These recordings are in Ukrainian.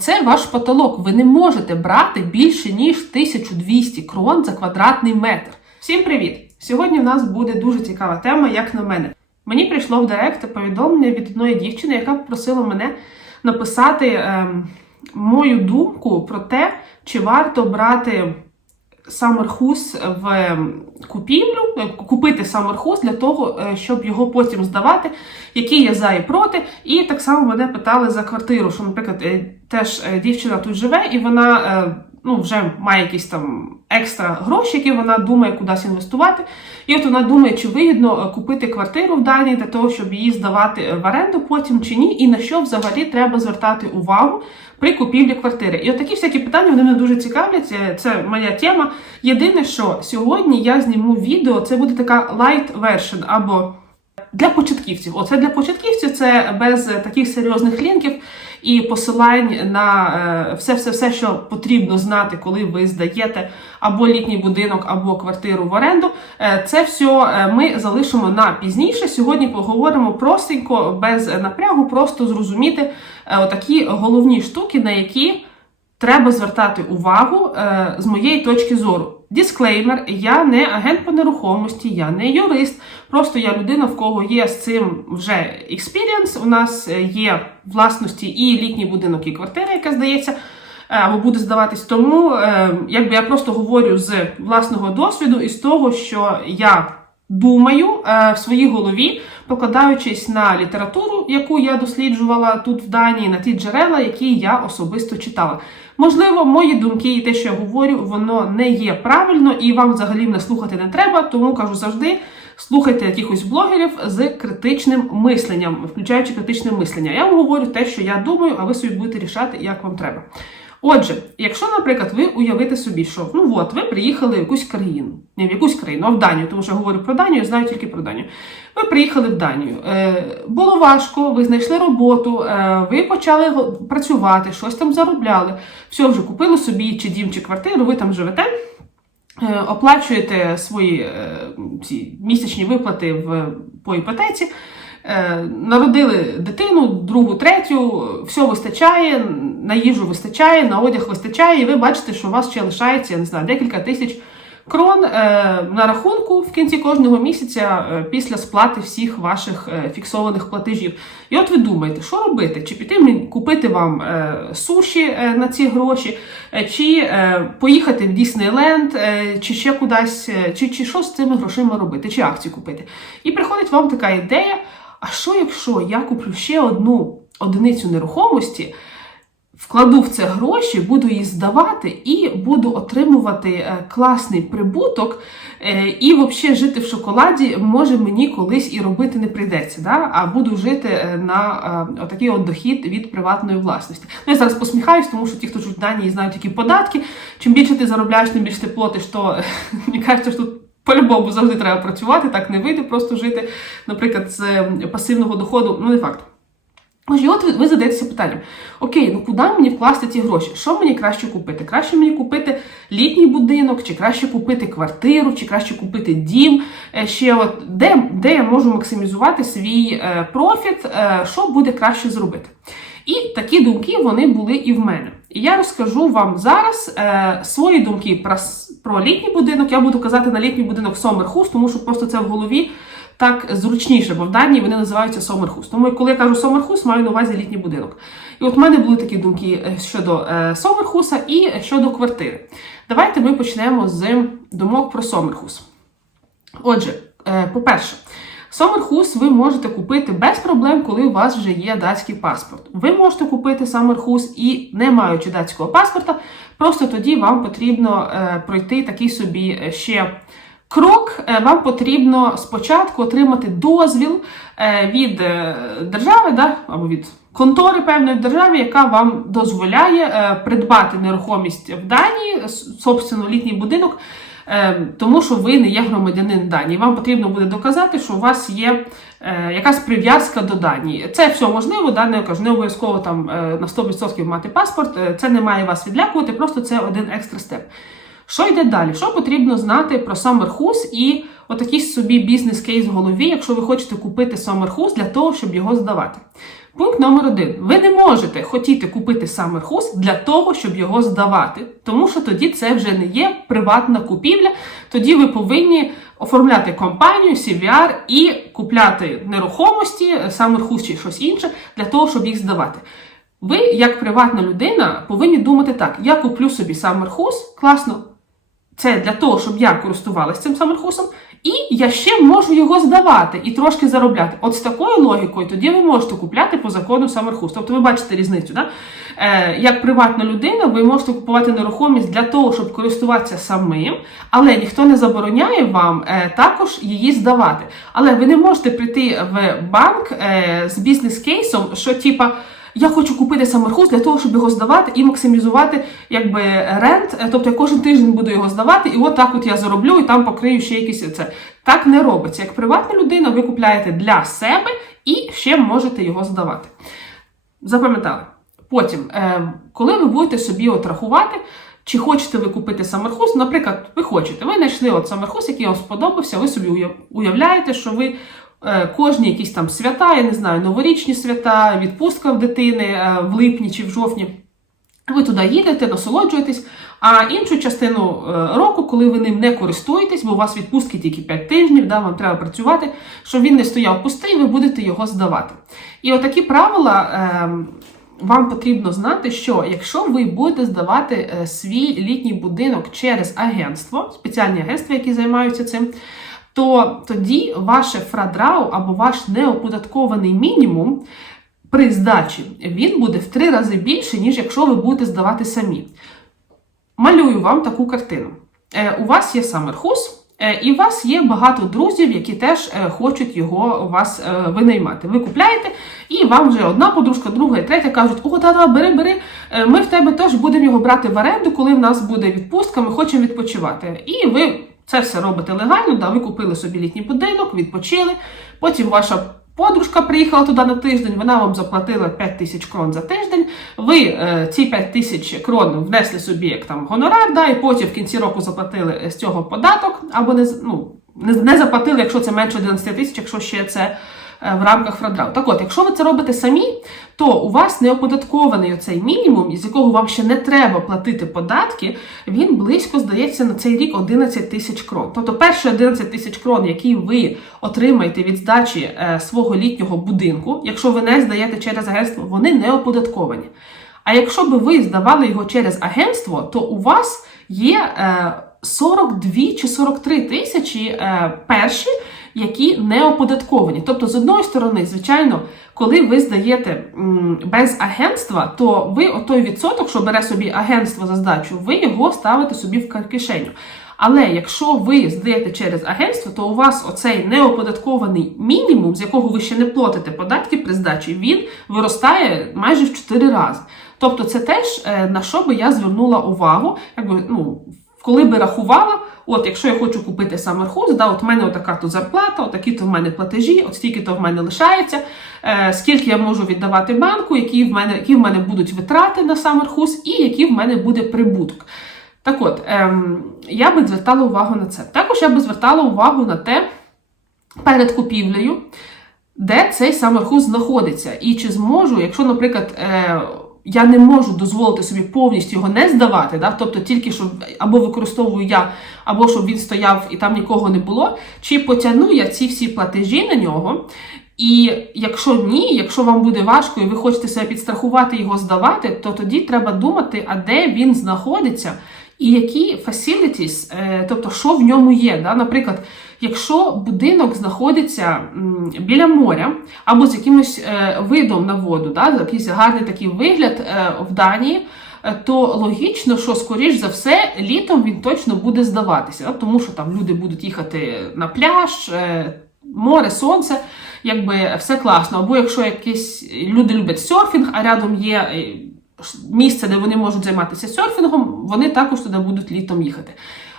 Це ваш потолок. Ви не можете брати більше ніж 1200 крон за квадратний метр. Всім привіт! Сьогодні в нас буде дуже цікава тема, як на мене. Мені прийшло в директ повідомлення від одної дівчини, яка попросила мене написати ем, мою думку про те, чи варто брати самерхус в ем, купівлю, е, купити самерхуз для того, е, щоб його потім здавати, які є за і проти. І так само мене питали за квартиру, що, наприклад, е, теж дівчина тут живе, і вона ну, вже має якісь там екстра гроші, які вона думає кудись інвестувати. І от вона думає, чи вигідно е, купити квартиру в Данії для того, щоб її здавати е, в оренду потім чи ні, і на що взагалі треба звертати увагу при купівлі квартири. І от такі всякі питання вони мене дуже цікавлять. е, Це моя тема. Єдине, що сьогодні я зніму відео, це буде така light version або для початківців. Оце для початківців це без е, таких серйозних лінків і посилань на е, все-все-все, що потрібно знати, коли ви здаєте або літній будинок, або квартиру в оренду. Е, Це все е, ми залишимо на пізніше. Сьогодні поговоримо простенько, без напрягу, просто зрозуміти отакі головні штуки, на які треба звертати увагу з моєї точки зору. Дисклеймер: я не агент по нерухомості, я не юрист. Просто я людина, в кого є з цим вже експірієнс. У нас е, є власності і літній будинок, і квартира, яка здається. е, Або буде здаватись, тому е, якби я просто говорю з власного досвіду і з того, що я думаю е, в своїй голові, покладаючись на літературу, яку я досліджувала тут в Данії, на ті джерела, які я особисто читала. Можливо, мої думки і те, що я говорю, воно не є правильно, і вам взагалі мене слухати не треба, тому кажу завжди. Слухайте якихось блогерів з критичним мисленням, включаючи критичне мислення. Я вам говорю те, що я думаю, а ви собі будете рішати, як вам треба. Отже, якщо, наприклад, ви уявите собі, що ну от ви приїхали в якусь країну, не в якусь країну, а в Данію, тому що я говорю про Данію, знаю тільки про Данію. Ви приїхали в Данію. Е, було важко, ви знайшли роботу, е, ви почали працювати, щось там заробляли. Все, вже купили собі чи дім, чи квартиру, ви там живете. Е, Оплачуєте свої е, ці місячні виплати в, по іпотеці, народили дитину, другу, третю, все вистачає, на їжу вистачає, на одяг вистачає, і ви бачите, що у вас ще лишається, я не знаю, декілька тисяч крон е, на рахунку в кінці кожного місяця е, після сплати всіх ваших е, фіксованих платежів. І от ви думаєте, що робити? Чи піти купити вам е, суші е, на ці гроші, е, чи е, поїхати в Діснейленд, е, чи ще кудись, е, чи, чи що з цими грошима робити, чи акцію купити. І приходить вам така ідея: а що якщо я куплю ще одну одиницю нерухомості? Вкладу в це гроші, буду її здавати і буду отримувати е, класний прибуток, е, і взагалі жити в шоколаді може мені колись і робити не прийдеться. Да? А буду жити е, на отакий от дохід від приватної власності. Ну, я зараз посміхаюсь, тому що ті, хто живуть в Данії, знають які податки. Чим більше ти заробляєш, тим більше ти платиш, то мені кажеться, що тут. По-любому завжди треба працювати, так не вийде просто жити, наприклад, з е, пасивного доходу, ну не факт. Отже, от ви, ви задаєтеся питанням: Окей, ну куди мені вкласти ті гроші? Що мені краще купити? Краще мені купити літній будинок, чи краще купити квартиру, чи краще купити дім? Е, Ще от де, де я можу максимізувати свій е, профіт, е, що буде краще зробити? І такі думки вони були і в мене. І я розкажу вам зараз е, свої думки про, про літній будинок. Я буду казати на літній будинок Сомерхус, тому що просто це в голові так зручніше, бо в Данії вони називаються Сомерхус. Тому коли я кажу Сомерхус, маю на увазі літній будинок. І от в мене були такі думки е, щодо е, Сомерхуса і щодо квартири. Давайте ми почнемо з думок про Сомерхус. Отже, е, по-перше, Сомерхус ви можете купити без проблем, коли у вас вже є датський паспорт. Ви можете купити Сомерхус і не маючи датського паспорта, просто тоді вам потрібно е, пройти такий собі е, ще крок. Е, Вам потрібно спочатку отримати дозвіл е, від держави, да, або від контори певної держави, яка вам дозволяє придбати нерухомість в Данії, собственно, літній будинок. Е, тому що ви не є громадянин Данії. Вам потрібно буде доказати, що у вас є е, якась прив'язка до Данії. Це все можливо, да, не, кажу, не обов'язково там е, на 100% мати паспорт. Це не має вас відлякувати, просто це один екстра степ. Що йде далі? Що потрібно знати про Саммерхус і отакий собі бізнес-кейс в голові, якщо ви хочете купити Summerhouse для того, щоб його здавати. Пункт номер один. Ви не можете хотіти купити Summerhouse для того, щоб його здавати, тому що тоді це вже не є приватна купівля. Тоді ви повинні оформляти компанію, CVR і купляти нерухомості, Summerhouse чи щось інше для того, щоб їх здавати. Ви, як приватна людина, повинні думати так: я куплю собі Summerhouse, класно, це для того, щоб я користувалася цим самерхусом, і я ще можу його здавати і трошки заробляти. От з такою логікою тоді ви можете купляти по закону самерхус. Тобто ви бачите різницю. Да? Е, як приватна людина, ви можете купувати нерухомість для того, щоб користуватися самим, але ніхто не забороняє вам е, також її здавати. Але ви не можете прийти в банк е, з бізнес-кейсом, що типа. Я хочу купити саморхуз для того, щоб його здавати і максимізувати якби рент. Тобто я кожен тиждень буду його здавати, і от так от я зароблю і там покрию ще якісь це. Так не робиться. Як приватна людина, ви купляєте для себе і ще можете його здавати. Запам'ятали. Потім, е, коли ви будете собі от рахувати, чи хочете ви купити самерхуз, наприклад, ви хочете, ви знайшли от самерхуз, який вам сподобався, ви собі уявляєте, що ви кожні якісь там свята, я не знаю, новорічні свята, відпустка в дитини е, в липні чи в жовтні. Ви туди їдете, насолоджуєтесь, а іншу частину е, року, коли ви ним не користуєтесь, бо у вас відпустки тільки 5 тижнів, да, вам треба працювати, щоб він не стояв пустий, ви будете його здавати. І отакі правила е, вам потрібно знати, що якщо ви будете здавати е, свій літній будинок через агентство, спеціальні агентства, які займаються цим, то тоді ваше фрадрау або ваш неоподаткований мінімум при здачі він буде в три рази більше, ніж якщо ви будете здавати самі. Малюю вам таку картину. Е, у вас є самерхус, е, і у вас є багато друзів, які теж е, хочуть його у вас е, винаймати. Ви купляєте, і вам вже одна подружка, друга і третя кажуть: о, та-та, бери, бери, ми в тебе теж будемо його брати в оренду, коли в нас буде відпустка, ми хочемо відпочивати. І ви це все робите легально, да, ви купили собі літній будинок, відпочили, потім ваша. Подружка приїхала туди на тиждень, вона вам заплатила 5 тисяч крон за тиждень. Ви е, ці 5 тисяч крон внесли собі як там гонорар, да, і потім в кінці року заплатили з цього податок, або не, ну, не, не заплатили, якщо це менше 11 тисяч, якщо ще це в рамках фрадрау. Так от, якщо ви це робите самі, то у вас неоподаткований оцей мінімум, із якого вам ще не треба платити податки, він близько здається на цей рік 11 тисяч крон. Тобто перші 11 тисяч крон, які ви отримаєте від здачі е, свого літнього будинку, якщо ви не здаєте через агентство, вони не оподатковані. А якщо би ви здавали його через агентство, то у вас є е, 42 чи 43 тисячі е, перші, які не оподатковані. Тобто, з одної сторони, звичайно, коли ви здаєте без агентства, то ви отой відсоток, що бере собі агентство за здачу, ви його ставите собі в кишеню. Але якщо ви здаєте через агентство, то у вас оцей неоподаткований мінімум, з якого ви ще не платите податки при здачі, він виростає майже в 4 рази. Тобто, це теж е, на що би я звернула увагу, якби ну. Коли би рахувала, от якщо я хочу купити самерхуз, да, от в мене така то зарплата, от такі то в мене платежі, от стільки то в мене лишається, е, скільки я можу віддавати банку, які в мене, які в мене будуть витрати на самерхуз і який в мене буде прибуток. Так от, ем, я би звертала увагу на це. Також я би звертала увагу на те перед купівлею, де цей самерхуз знаходиться, і чи зможу, якщо, наприклад, е, я не можу дозволити собі повністю його не здавати, да? тобто тільки щоб або використовую я, або щоб він стояв і там нікого не було, чи потягну я ці всі платежі на нього. І якщо ні, якщо вам буде важко і ви хочете себе підстрахувати його здавати, то тоді треба думати, а де він знаходиться, і які facilities, е, тобто що в ньому є. Да? Наприклад, якщо будинок знаходиться біля моря або з якимось е, видом на воду, да? якийсь гарний такий вигляд е, в Данії. То логічно, що скоріш за все літом він точно буде здаватися, тому що там люди будуть їхати на пляж, море, сонце, якби все класно. Або якщо якісь люди люблять серфінг, а рядом є місце, де вони можуть займатися серфінгом, вони також туди будуть літом їхати.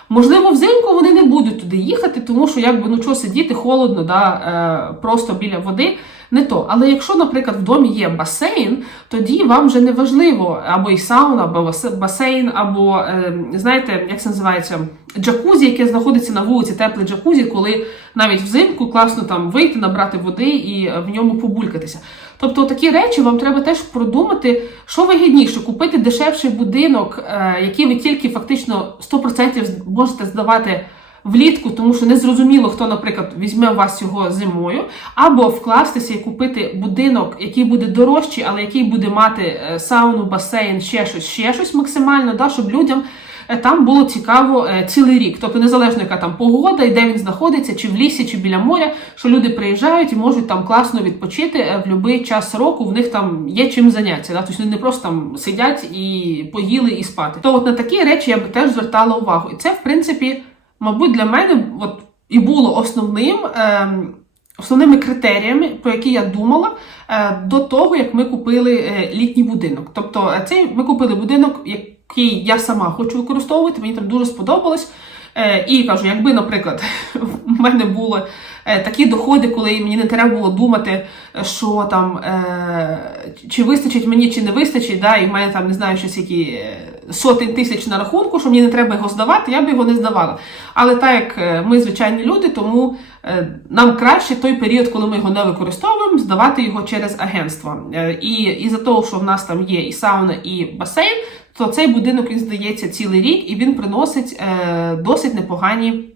Можливо, взимку вони не будуть туди їхати, тому що якби ну чого сидіти холодно, да, е, просто біля води. Не то. Але якщо, наприклад, в домі є басейн, тоді вам вже не важливо або і сауна, або бас- басейн, або е, знаєте, як це називається, джакузі, яке знаходиться на вулиці, тепле джакузі, коли навіть взимку класно там вийти, набрати води і е, в ньому побулькатися. Тобто такі речі вам треба теж продумати, що вигідніше, купити дешевший будинок, е, який ви тільки фактично 100% можете здавати влітку, тому що не зрозуміло, хто, наприклад, візьме у вас його зимою, або вкластися і купити будинок, який буде дорожчий, але який буде мати е, сауну, басейн, ще щось, ще щось максимально, да, щоб людям. е, Там було цікаво е, цілий рік, тобто незалежно яка там погода і де він знаходиться, чи в лісі, чи біля моря, що люди приїжджають і можуть там класно відпочити в будь-який час року. В них там є чим заняття. Да? Тобто вони не просто там сидять і поїли і спати. То от на такі речі я би теж звертала увагу. І це, в принципі, мабуть, для мене от і було основним. ем, Основними критеріями, про які я думала е, до того, як ми купили е, літній будинок. Тобто, е, цей ми купили будинок, який я сама хочу використовувати, мені там дуже сподобалось. І кажу, якби, наприклад, в мене були е, такі доходи, коли мені не треба було думати, е, що там е, чи вистачить мені, чи не вистачить, да, і в мене там не знаю, щось які е, сотень тисяч на рахунку, що мені не треба його здавати, я б його не здавала. Але так як е, ми звичайні люди, тому е, нам краще той період, коли ми його не використовуємо, здавати його через агентство. Е, І із-за того, що в нас там є і сауна, і басейн, то цей будинок він здається цілий рік і він приносить е, досить непогані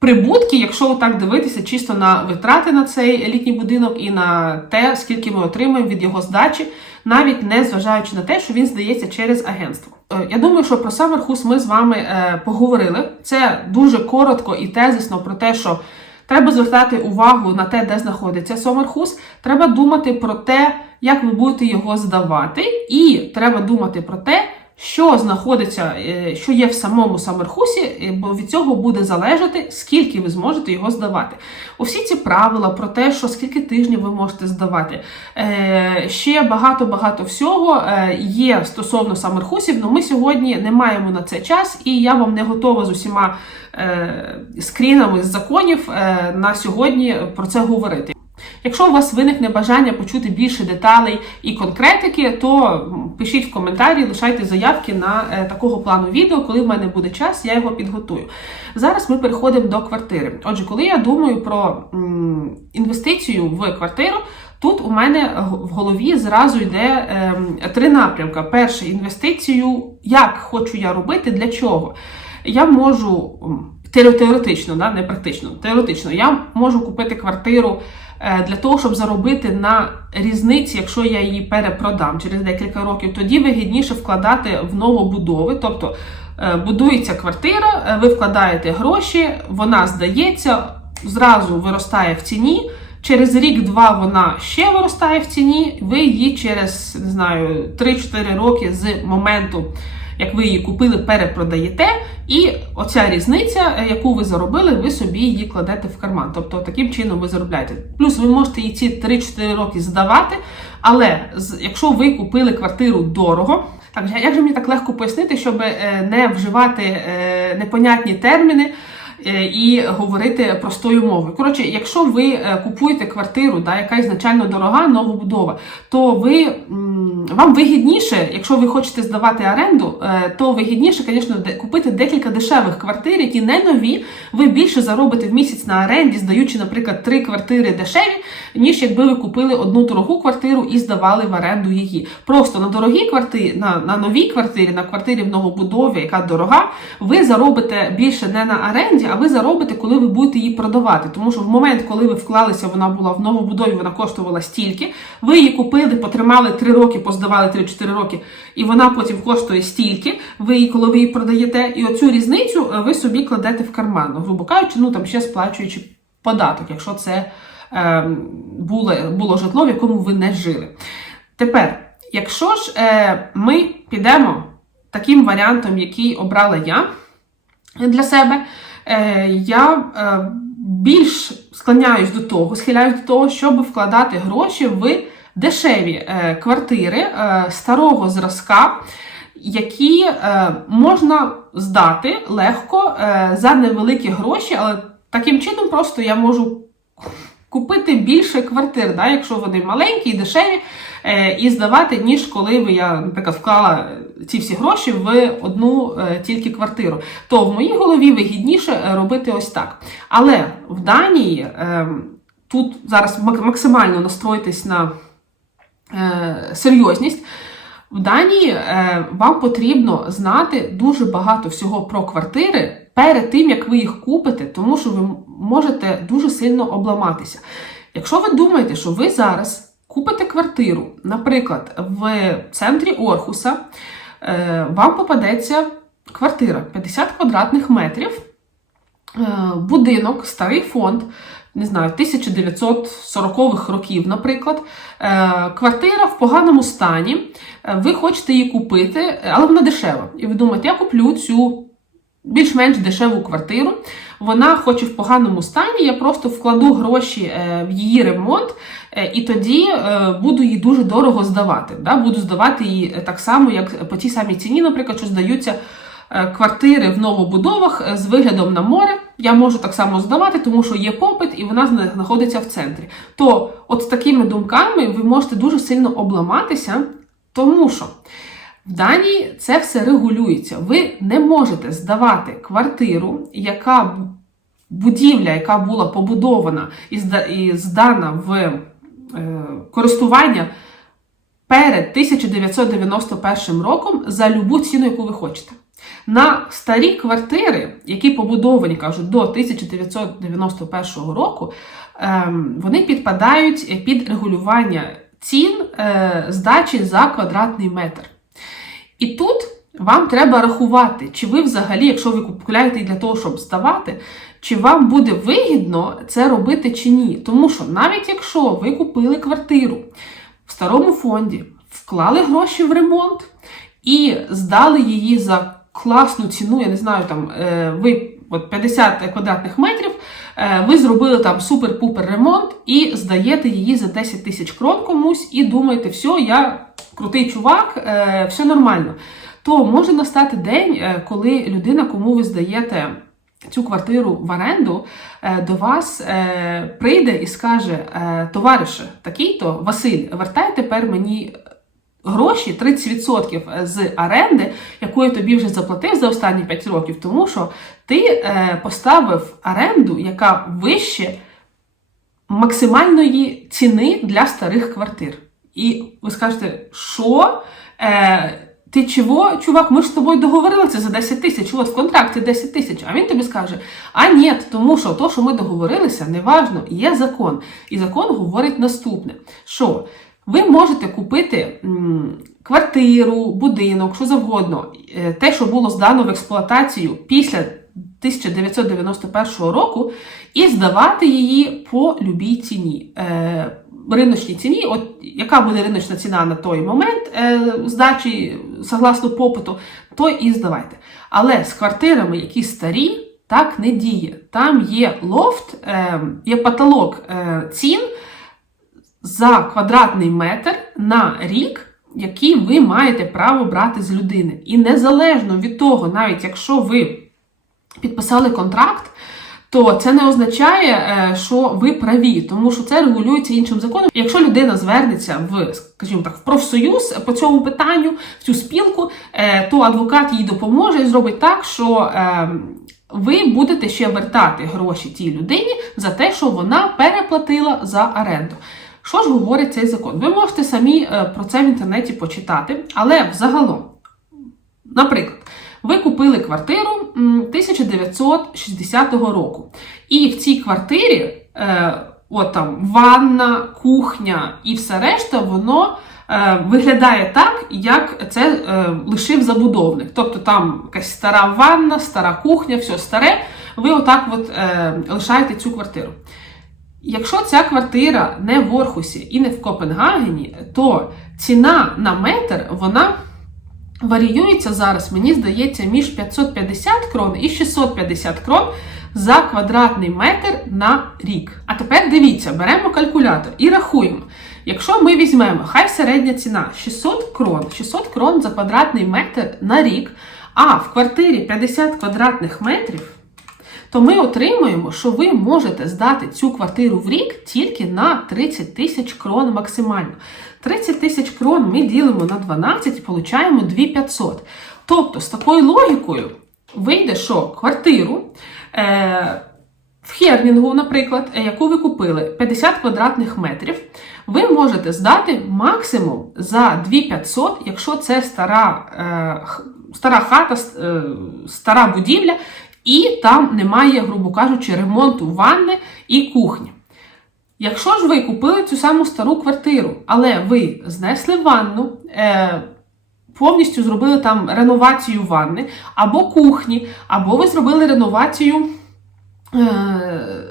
прибутки, якщо так дивитися чисто на витрати на цей літній будинок і на те, скільки ми отримуємо від його здачі, навіть не зважаючи на те, що він здається через агентство. Е, Я думаю, що про Summerhouse ми з вами е, поговорили. Це дуже коротко і тезисно про те, що треба звертати увагу на те, де знаходиться Summerhouse. Треба думати про те, як ви будете його здавати, і треба думати про те, що знаходиться, е, що є в самому Самерхусі, е, бо від цього буде залежати, скільки ви зможете його здавати. Усі ці правила про те, що скільки тижнів ви можете здавати. Е, Ще багато-багато всього є стосовно Самерхусів, але ми сьогодні не маємо на це час, і я вам не готова з усіма скрінами з законів на сьогодні про це говорити. Якщо у вас виникне бажання почути більше деталей і конкретики, то пишіть в коментарі, лишайте заявки на е, такого плану відео. Коли в мене буде час, я його підготую. Зараз ми переходимо до квартири. Отже, коли я думаю про інвестицію в квартиру, тут у мене в голові зразу йде ем, три напрямки. Перше інвестицію, як хочу я робити, для чого. Я можу теоретично, да, не практично, теоретично, я можу купити квартиру е, для того, щоб заробити на різниці, якщо я її перепродам через декілька років, тоді вигідніше вкладати в новобудови. Тобто е, будується квартира, е, ви вкладаєте гроші, вона здається, зразу виростає в ціні. Через рік-два вона ще виростає в ціні, ви її через не знаю 3-4 роки з моменту, як ви її купили, перепродаєте, і оця різниця, е, яку ви заробили, ви собі її кладете в карман. Тобто таким чином ви заробляєте. Плюс ви можете її ці 3-4 роки здавати, але якщо ви купили квартиру дорого, так як же мені так легко пояснити, щоб е, не вживати е, непонятні терміни. Е, І говорити простою мовою. Коротше, якщо ви е, купуєте квартиру, да, яка ізначально дорога, новобудова, то ви вам вигідніше, якщо ви хочете здавати оренду, е, то вигідніше, звісно, купити декілька дешевих квартир, які не нові. Ви більше заробите в місяць на оренді, здаючи, наприклад, три квартири дешеві, ніж якби ви купили одну дорогу квартиру і здавали в оренду її. Просто на дорогій квартирі, на, на новій квартирі, на квартирі в новобудові, яка дорога, ви заробите більше не на оренді, а ви заробите, коли ви будете її продавати. Тому що в момент, коли ви вклалися, вона була в новобудові, вона коштувала стільки. Ви її купили, потримали 3 роки, поздавали 3-4 роки, і вона потім коштує стільки. Ви її, коли ви її продаєте, і оцю різницю е, ви собі кладете в карман, грубо кажучи, ну там ще сплачуючи податок, якщо це е, було, було житло, в якому ви не жили. Тепер, якщо ж е, ми підемо таким варіантом, який обрала я для себе, я е, більш склоняюсь до того, схиляюсь до того, щоб вкладати гроші в дешеві е, квартири е, старого зразка, які е, можна здати легко е, за невеликі гроші, але таким чином просто я можу купити більше квартир, да, якщо вони маленькі і дешеві, е, і здавати, ніж коли би я, наприклад, вклала ці всі гроші в одну е, тільки квартиру. То в моїй голові вигідніше е, робити ось так. Але в Данії е, тут зараз максимально настроїтись на е, серйозність. В Данії е, вам потрібно знати дуже багато всього про квартири перед тим, як ви їх купите, тому що ви можете дуже сильно обламатися. Якщо ви думаєте, що ви зараз купите квартиру, наприклад, в центрі Орхуса, е, вам попадеться квартира 50 квадратних метрів, е, будинок, старий фонд, не знаю, 1940-х років, наприклад, е, квартира в поганому стані, ви хочете її купити, але вона дешева. І ви думаєте, я куплю цю більш-менш дешеву квартиру. Вона, хоч і в поганому стані, я просто вкладу гроші е, в її ремонт, е, і тоді е, буду її дуже дорого здавати. Да? Буду здавати її так само, як по тій самій ціні, наприклад, що здаються квартири в новобудовах з виглядом на море. Я можу так само здавати, тому що є попит і вона зна- знаходиться в центрі. То, от з такими думками ви можете дуже сильно обламатися, тому що. В Данії це все регулюється. Ви не можете здавати квартиру, яка будівля, яка була побудована і здана в е, користування перед 1991 роком за любу ціну, яку ви хочете. На старі квартири, які побудовані, кажуть, до 1991 року, ем, вони підпадають під регулювання цін е, здачі за квадратний метр. І тут вам треба рахувати, чи ви взагалі, якщо ви купуєте для того, щоб здавати, чи вам буде вигідно це робити чи ні. Тому що навіть якщо ви купили квартиру в старому фонді, вклали гроші в ремонт і здали її за класну ціну, я не знаю, там е, ви от 50 квадратних метрів, ви зробили там супер-пупер ремонт і здаєте її за 10 тисяч крон комусь, і думаєте, все, я крутий чувак, е, все нормально. То може настати день, е, коли людина, кому ви здаєте цю квартиру в оренду, е, до вас е, прийде і скаже: е, товарише, такий-то Василь, вертай тепер мені. Гроші 30% з оренди, яку тобі вже заплатив за останні 5 років, тому що ти е, поставив оренду, яка вище максимальної ціни для старих квартир. І ви скажете, що? Е, ти чого, чувак, ми ж з тобою договорилися за 10 тисяч, от в контракті 10 тисяч. А він тобі скаже: а ні, тому що то, що ми договорилися, неважно, є закон. І закон говорить наступне: що ви можете купити квартиру, будинок, що завгодно, е, те, що було здано в експлуатацію після 1991 року, і здавати її по любій ціні. Е, риночній ціні, от яка буде риночна ціна на той момент е, здачі согласно попиту, то і здавайте. Але з квартирами, які старі, так не діє. Там є лофт, е, є потолок е, цін за квадратний метр на рік, який ви маєте право брати з людини. І незалежно від того, навіть якщо ви підписали контракт, то це не означає, е, що ви праві, тому що це регулюється іншим законом. Якщо людина звернеться в, скажімо так, в профсоюз по цьому питанню, в цю спілку, е, то адвокат їй допоможе і зробить так, що е, ви будете ще вертати гроші тій людині за те, що вона переплатила за оренду. Що ж говорить цей закон? Ви можете самі про це в інтернеті почитати, але взагалом, наприклад. Ви купили квартиру 1960 року. І в цій квартирі, е, от там ванна, кухня і все решта, воно е, виглядає так, як це е, лишив забудовник. Тобто там якась стара ванна, стара кухня, все старе. Ви отак от е, лишаєте цю квартиру. Якщо ця квартира не в Орхусі і не в Копенгагені, то ціна на метр вона варіюється зараз, мені здається, між 550 крон і 650 крон за квадратний метр на рік. А тепер дивіться, беремо калькулятор і рахуємо. Якщо ми візьмемо, хай середня ціна 600 крон, 600 крон за квадратний метр на рік, а в квартирі 50 квадратних метрів, то ми отримуємо, що ви можете здати цю квартиру в рік тільки на 30 тисяч крон максимально. 30 тисяч крон ми ділимо на 12 і получаємо 2500. Тобто, з такою логікою вийде, що квартиру. Е, в Хернінгу, наприклад, е, яку ви купили 50 квадратних метрів, ви можете здати максимум за 2500, якщо це стара, е, стара хата, е, стара будівля, і там немає, грубо кажучи, ремонту ванни і кухні. Якщо ж ви купили цю саму стару квартиру, але ви знесли ванну, е, повністю зробили там реновацію ванни або кухні, або ви зробили реновацію е,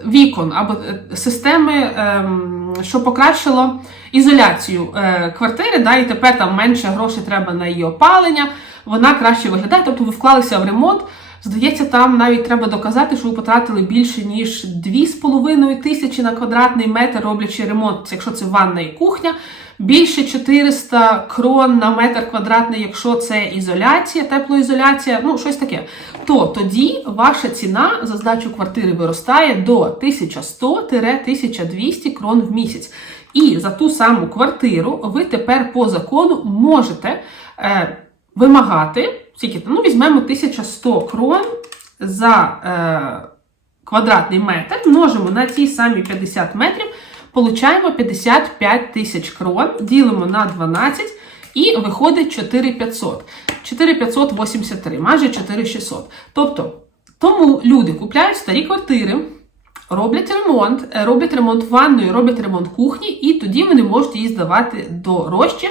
вікон або е, системи, ем, що покращило ізоляцію е, квартири, да, і тепер там менше грошей треба на її опалення, вона краще виглядає, тобто ви вклалися в ремонт. Здається, там навіть треба доказати, що ви потратили більше ніж 2,5 тисячі на квадратний метр, роблячи ремонт, якщо це ванна і кухня, більше 400 крон на метр квадратний, якщо це ізоляція, теплоізоляція, ну щось таке. То тоді ваша ціна за здачу квартири виростає до 1100-1200 крон в місяць. І за ту саму квартиру ви тепер по закону можете е, вимагати, скільки там, ну візьмемо 1100 крон за е, квадратний метр, множимо на ці самі 50 метрів, получаємо 55 тисяч крон, ділимо на 12 і виходить 4500. 4583, майже 4600. Тобто, тому люди купляють старі квартири, роблять ремонт, е, роблять ремонт ванної, роблять ремонт кухні, і тоді вони можуть її здавати дорожче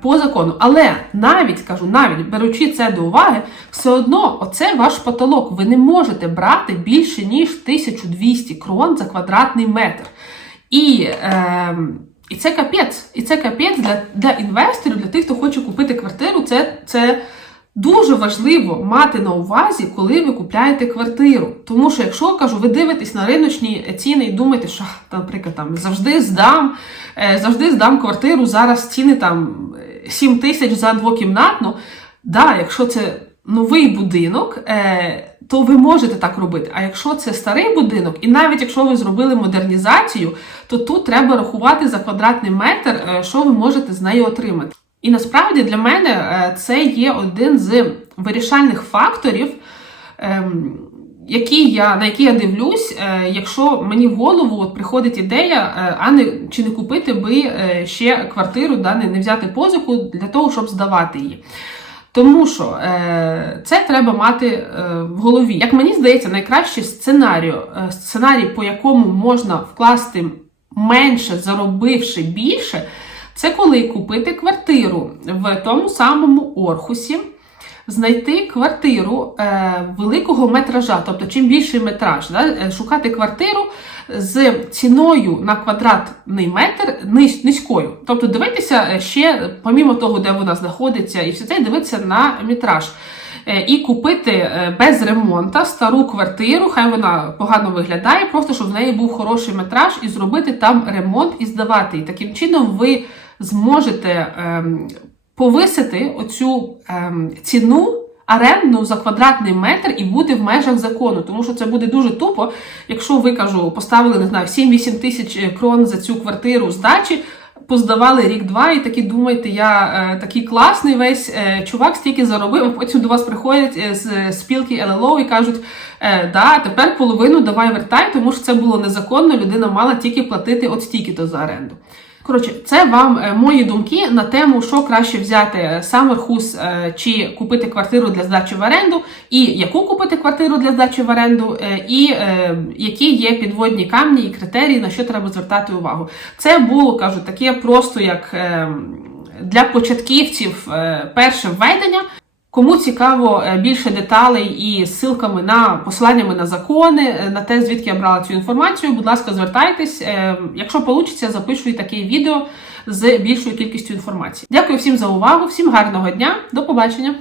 по закону. Але навіть кажу, навіть беручи це до уваги, все одно оце ваш потолок. Ви не можете брати більше ніж 1200 крон за квадратний метр. І, е, і це капець. І це капець для, для інвесторів, для тих, хто хоче купити квартиру. Це, це дуже важливо мати на увазі, коли ви купляєте квартиру. Тому що, якщо кажу, ви дивитесь на риночні ціни і думаєте, що, наприклад, там завжди здам, е, завжди здам квартиру, зараз ціни там 7 тисяч за двокімнатну. Да, якщо це новий будинок, е, то ви можете так робити. А якщо це старий будинок, і навіть якщо ви зробили модернізацію, то тут треба рахувати за квадратний метр, е, що ви можете з нею отримати. І насправді для мене е, це є один з вирішальних факторів, ем, які я, на які я дивлюсь, е, якщо мені в голову приходить ідея, е, а не чи не купити би ще квартиру, да, не взяти позику для того, щоб здавати її. Тому що е, це треба мати е, в голові. Як мені здається, найкращий сценарій, е, сценарій, по якому можна вкласти менше, заробивши більше, це коли купити квартиру в тому самому Орхусі, знайти квартиру е, великого метража, тобто чим більший метраж, да, е, шукати квартиру з ціною на квадратний метр низь- низькою. Тобто дивитися е, ще, помімо того, де вона знаходиться, і все це дивитися на метраж. І купити без ремонта стару квартиру, хай вона погано виглядає, просто щоб в неї був хороший метраж, і зробити там ремонт і здавати. І таким чином ви зможете ем, повисити оцю ем, ціну орендну за квадратний метр і бути в межах закону. Тому що це буде дуже тупо, якщо ви кажу, поставили не знаю 7-8 тисяч е, крон за цю квартиру здачі. Поздавали рік-два, і такі думаєте, я е, такий класний весь е, чувак стільки заробив, потім до вас приходять з спілки ЛЛО і кажуть, да, тепер половину давай вертай, тому що це було незаконно, людина мала тільки платити от стільки-то за оренду. Коротше, це вам е, мої думки на тему, що краще взяти саме хус, е, чи купити квартиру для здачі в оренду, і яку купити квартиру для здачі в оренду, е, і е, які є підводні камні і критерії, на що треба звертати увагу. Це було кажу, таке просто як е, для початківців е, перше введення. Кому цікаво е, більше деталей і ссылками на посиланнями на закони, е, на те, звідки я брала цю інформацію, будь ласка, звертайтесь. Е, Якщо вийде, запишу і таке відео з більшою кількістю інформації. Дякую всім за увагу, всім гарного дня, до побачення!